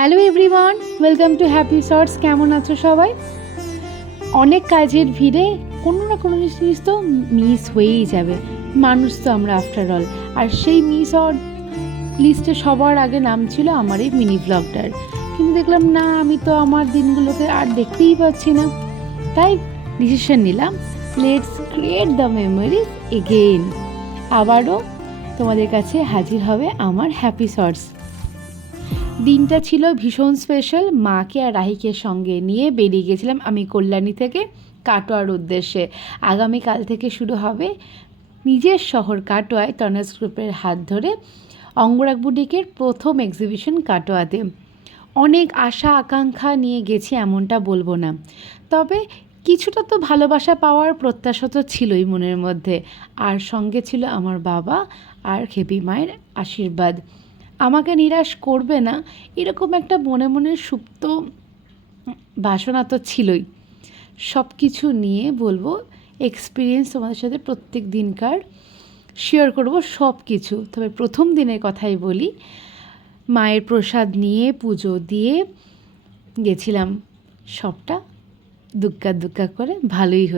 Hello everyone, welcome to happy shorts. কেমন আছো সবাই? অনেক কাজের ভিড়ে কোনো না কোনো জিনিস তো মিস হয়েই যাবে। মানুষ তো আমরা আফটার অল। আর সেই মিস হওয়ার লিস্টে সবার আগে নাম ছিল আমার এই মিনি ব্লগটার। কিন্তু দেখলাম না, আমি তো আমার দিনগুলোকে আর দেখতেই পাচ্ছি না। তাই ডিসিশন নিলাম, let's create the memories again. আবারও তোমাদের কাছে হাজির হবে আমার হ্যাপি শর্টস। দিনটা ছিল ভীষণ স্পেশাল। মাকে আর রাহিকে সঙ্গে নিয়ে বেরিয়ে গেছিলাম আমি কল্যাণী থেকে কাটোয়ার উদ্দেশ্যে। আগামীকাল থেকে শুরু হবে নিজের শহর কাটোয়ায় তনস গ্রুপের হাত ধরে অঙ্গরাগ বুটিকের প্রথম এক্সিবিশন কাটোয়াতে। অনেক আশা আকাঙ্ক্ষা নিয়ে গেছি এমনটা বলবো না, তবে কিছুটা তো ভালোবাসা পাওয়ার প্রত্যাশা তো ছিলই মনের মধ্যে। আর সঙ্গে ছিল আমার বাবা আর খেপি মায়ের আশীর্বাদ। আমাকে নিরাশ করবে না এরকম একটা মনে মনে সুপ্ত বাসনা তো ছিলই। সব কিছু নিয়ে বলবো, এক্সপিরিয়েন্স তোমাদের সাথে প্রত্যেক দিনকার শেয়ার করব সব কিছু। তবে প্রথম দিনের কথাই বলি, মায়ের প্রসাদ নিয়ে পুজো দিয়ে গেছিলাম। সবটা দুগ্গা দুগ্গা করে ভালোই হলো।